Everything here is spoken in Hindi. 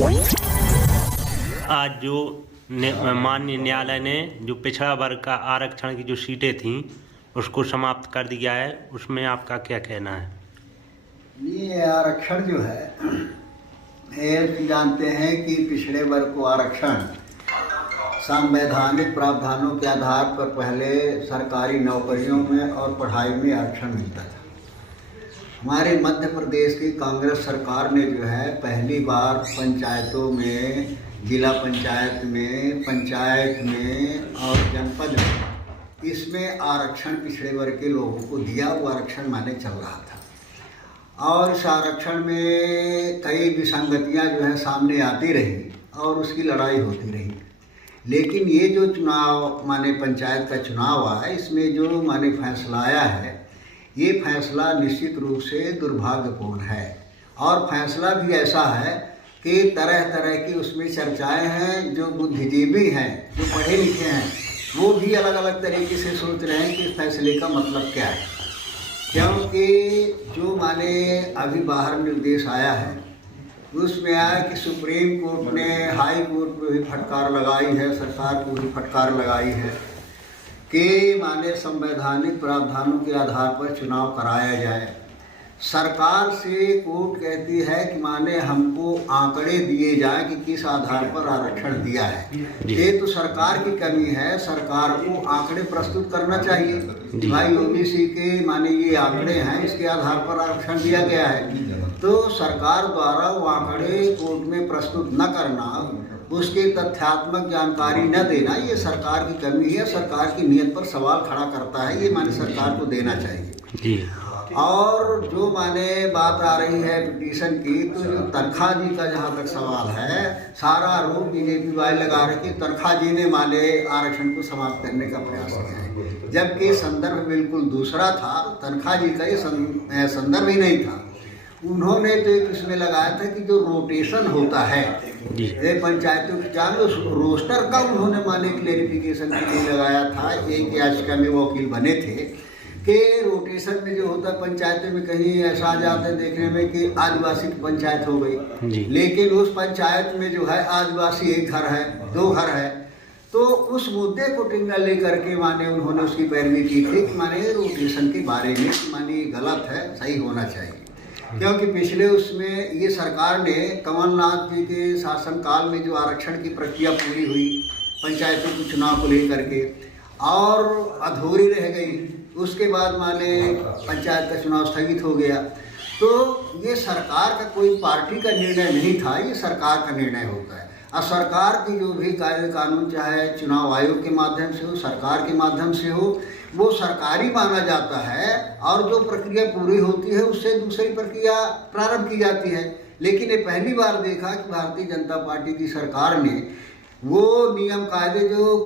आज जो माननीय न्यायालय ने जो पिछड़ा वर्ग का आरक्षण की जो सीटें थीं उसको समाप्त कर दिया है, उसमें आपका क्या कहना है? ये आरक्षण जो है, ये जानते हैं कि पिछड़े वर्ग को आरक्षण संवैधानिक प्रावधानों के आधार पर पहले सरकारी नौकरियों में और पढ़ाई में आरक्षण मिलता था। हमारे मध्य प्रदेश की कांग्रेस सरकार ने जो है पहली बार पंचायतों में, जिला पंचायत में और जनपद में इसमें आरक्षण पिछड़े वर्ग के लोगों को दिया। वो आरक्षण माने चल रहा था और इस आरक्षण में कई विसंगतियां जो है सामने आती रही और उसकी लड़ाई होती रही। लेकिन ये जो चुनाव माने पंचायत का चुनाव आया, इसमें जो माने फैसला आया है, ये फैसला निश्चित रूप से दुर्भाग्यपूर्ण है और फैसला भी ऐसा है कि तरह तरह की उसमें चर्चाएं हैं। जो बुद्धिजीवी हैं, जो पढ़े लिखे हैं, वो भी अलग अलग तरीके से सोच रहे हैं कि इस फैसले का मतलब क्या है। क्योंकि जो माने अभी बाहर निर्देश आया है उसमें आया कि सुप्रीम कोर्ट ने हाई कोर्ट में भी फटकार लगाई है, सरकार को भी फटकार लगाई है कि माने संवैधानिक प्रावधानों के आधार पर चुनाव कराया जाए। सरकार से कोर्ट कहती है कि माने हमको आंकड़े दिए जाएं कि किस आधार पर आरक्षण दिया है। ये तो सरकार की कमी है, सरकार को आंकड़े प्रस्तुत करना चाहिए। भाई ओबीसी के माने ये आंकड़े हैं, इसके आधार पर आरक्षण दिया गया है। तो सरकार द्वारा वो आंकड़े कोर्ट में प्रस्तुत न करना, उसके तथ्यात्मक जानकारी न देना, ये सरकार की कमी है, सरकार की नीयत पर सवाल खड़ा करता है। ये माने सरकार को देना चाहिए। और जो माने बात आ रही है पिटीशन की, तो जो तनख्वाह जी का जहाँ तक सवाल है, सारा आरोप बीजेपी वाले लगा रहे कि तनख्वाह जी ने माने आरक्षण को समाप्त करने का प्रयास किया है, जबकि संदर्भ बिल्कुल दूसरा था। तनख्वाह जी का ये संदर्भ ही नहीं था। उन्होंने तो एक इसमें लगाया था कि जो रोटेशन होता है पंचायतों के चार, उस रोस्टर का उन्होंने माने क्लेरिफिकेशन के लिए लगाया था। एक याचिका में वकील बने थे कि रोटेशन में जो होता है पंचायतों में कहीं ऐसा आ जाता है देखने में कि आदिवासी की पंचायत हो गई, लेकिन उस पंचायत में जो है आदिवासी एक घर है, दो घर है। तो उस मुद्दे को टिंगल लेकर के माने उन्होंने उसकी पैरवी की थी कि माने रोटेशन के बारे में माने गलत है, सही होना चाहिए। क्योंकि पिछले उसमें ये सरकार ने कमलनाथ जी के शासनकाल में जो आरक्षण की प्रक्रिया पूरी हुई पंचायतों के चुनाव को लेकर के और अधूरी रह गई, उसके बाद माने पंचायत का चुनाव स्थगित हो गया। तो ये सरकार का कोई पार्टी का निर्णय नहीं था, ये सरकार का निर्णय होता है। और सरकार की जो भी कायदे कानून, चाहे चुनाव आयोग के माध्यम से हो, सरकार के माध्यम से हो, वो सरकारी माना जाता है और जो प्रक्रिया पूरी होती है उससे दूसरी प्रक्रिया प्रारंभ की जाती है। लेकिन ये पहली बार देखा कि भारतीय जनता पार्टी की सरकार ने वो नियम कायदे जो